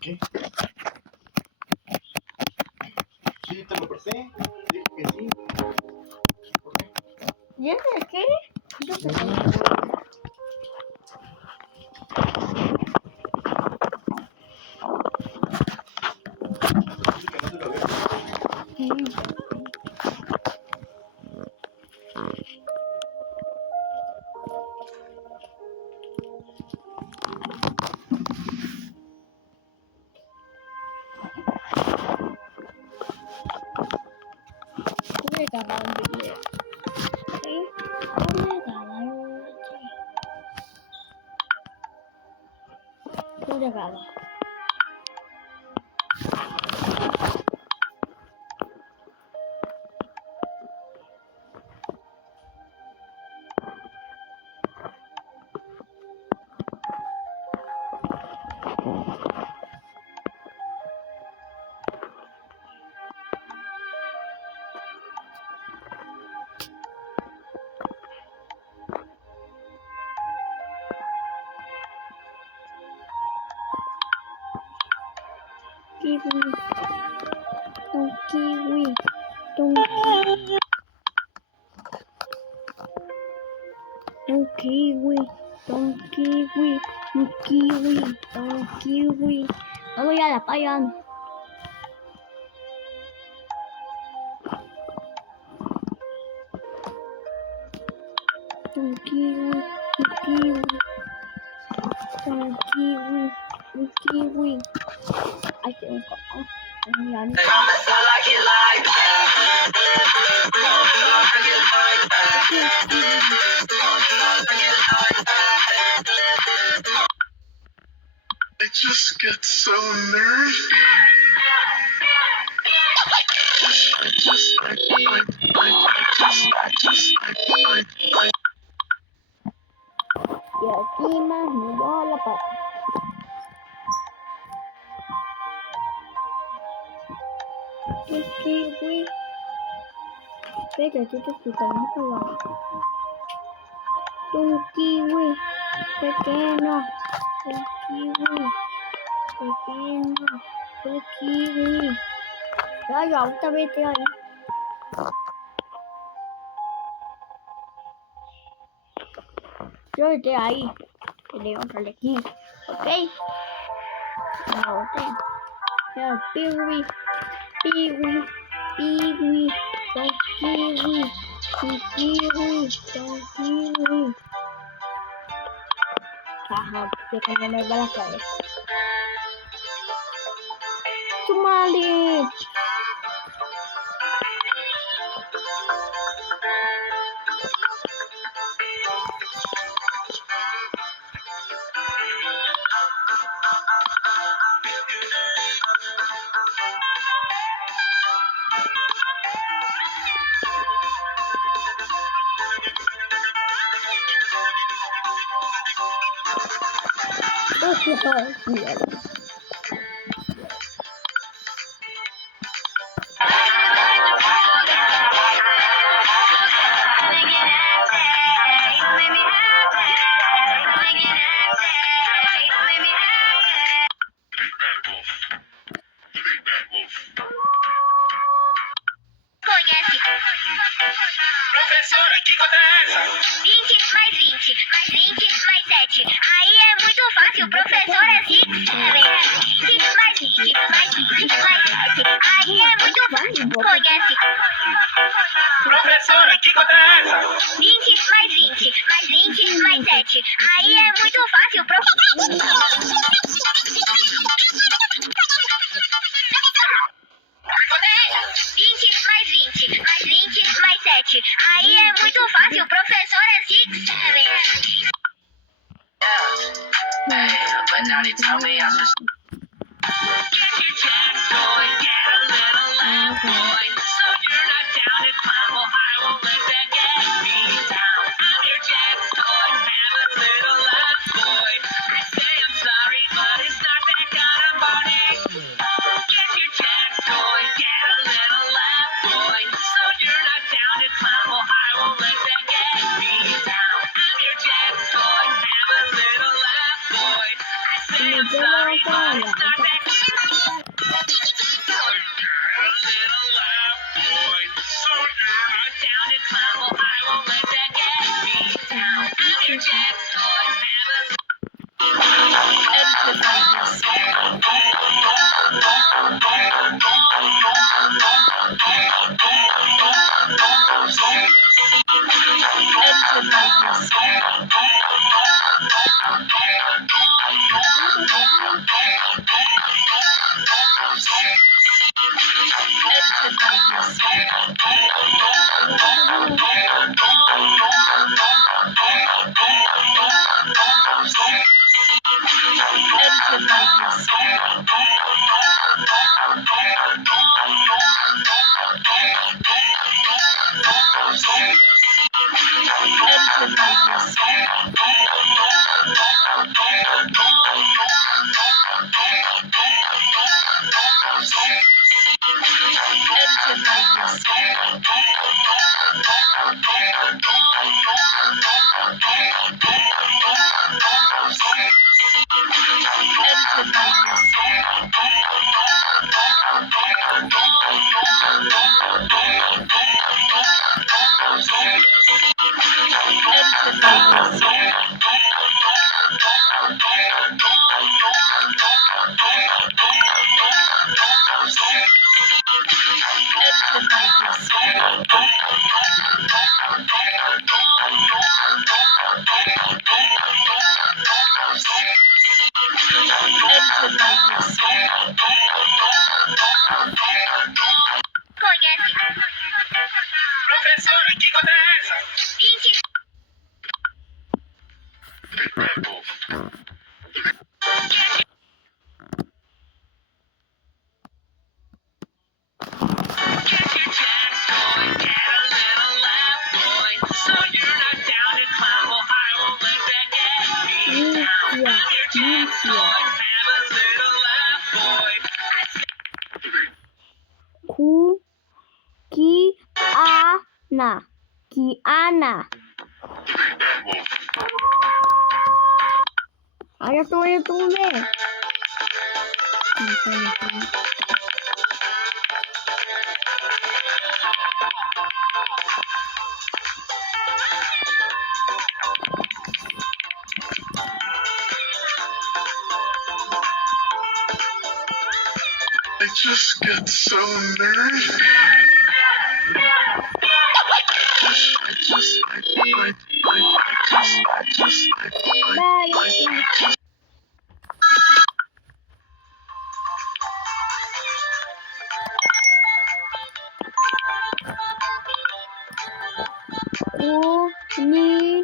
¿Qué? Sí, te lo presté. Dije que sí. ¿Por qué? ¿Ya sé qué? Yo te Ujú. Dice que no te lo había prestado. Voy a grabar un video. ¿Sí? Voy a grabar un video. Voy a grabar. Kiwi. Don't kiwi. Don't kiwi. Don't kiwi. Don't kiwi. Don't kiwi. Don't kiwi. Vamos a la playa. Don't kiwi. Don't kiwi. Don't kiwi. Don't kiwi. Ay, tengo que... Ayan. I just get so nervous. Y aquí más me voy a la pata. Kiwi. Espera, yo te explicaré un poco. Un kiwi pequeño. Un kiwi pequeño. Un kiwi. Ya, otra vez te ahí. Yo estoy ahí. Y le vamos a elegir. ¿Ok? No, ya, kiwi. Kiwi. Kiwi. Son kiwi. Son kiwi. Son kiwi. Ajá, que no me va la cabeza. ¡Tumali! Professora, que conta é essa? 20 mais 20, mais 20, mais 7. Aí é muito fácil, professora Zix. 20 mais 20, mais 20, mais 7. Aí é muito fácil, conhece? Professora, que conta é essa? 20 mais 20, mais 20, mais 7. Aí é muito fácil, professora. 20 mais 20, mais 20, mais 7. Aí é muito fácil, professora Six. But now they tell me I should get your checks going, get a little laugh, boy. So you're not down to climb, well, I won't let that get me down. I'm your checks going, have a little laugh, boy. I say I'm sorry, but it's not that kind of party. Get your checks going, get a little laugh, boy. So you're not down to climb, well, I won't let that get me down. I'm your checks going, have a little sorry, ko but yan. it's not that easy. Little love boy, so you're not down to climb. Well, I won't let that get me down. I'm your Jack's toy. Edited by Professor, ¿qué cosa es? Get your Jack's toy, get a little laugh, boy. So you're not down to climb. Well, I won't let that get me down. I'm your Jack's toy, have a little laugh, boy. Kiana. Kiana. Ada tulis. I just get so nervous. Kuni.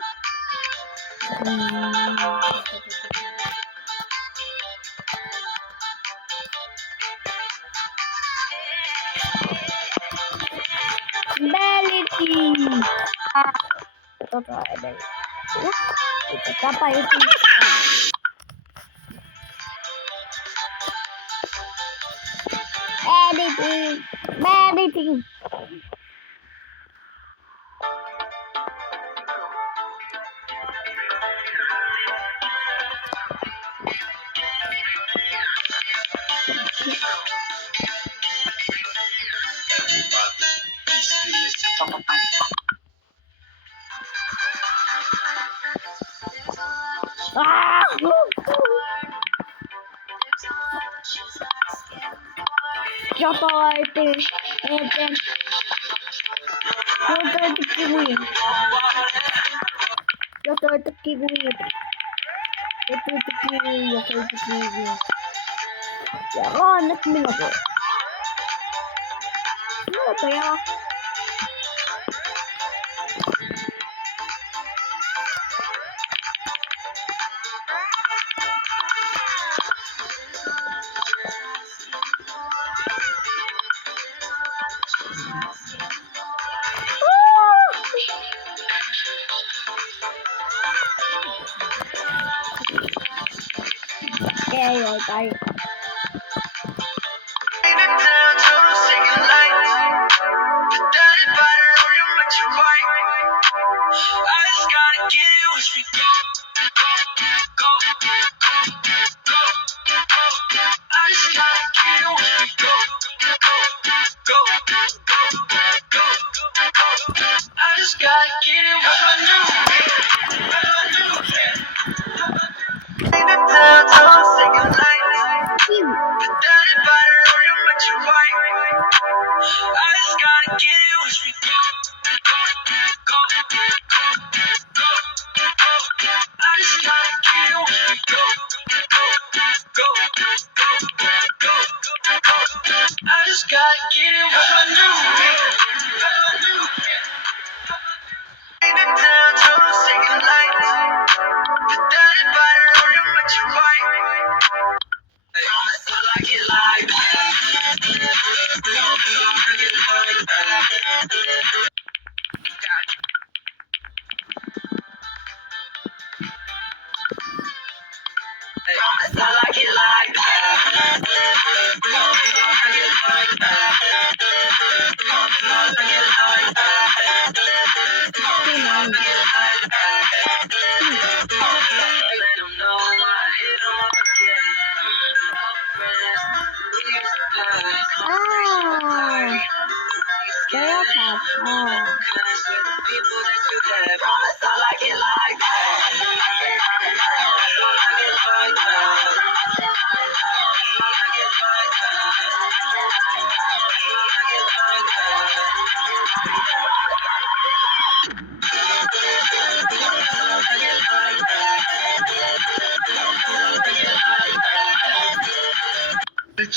Belity. Toto ada. Apa itu? Editing. Editing. Ah! Toto itu. Toto itu kiwi. Toto itu kiwi. Toto itu kiwi. Toto itu kiwi. Ya, anak mina ko. Ano ba ya? Rồi tay.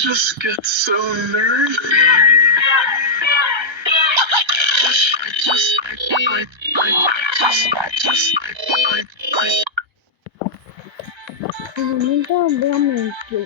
just get so nervy. Un momento, vean el que.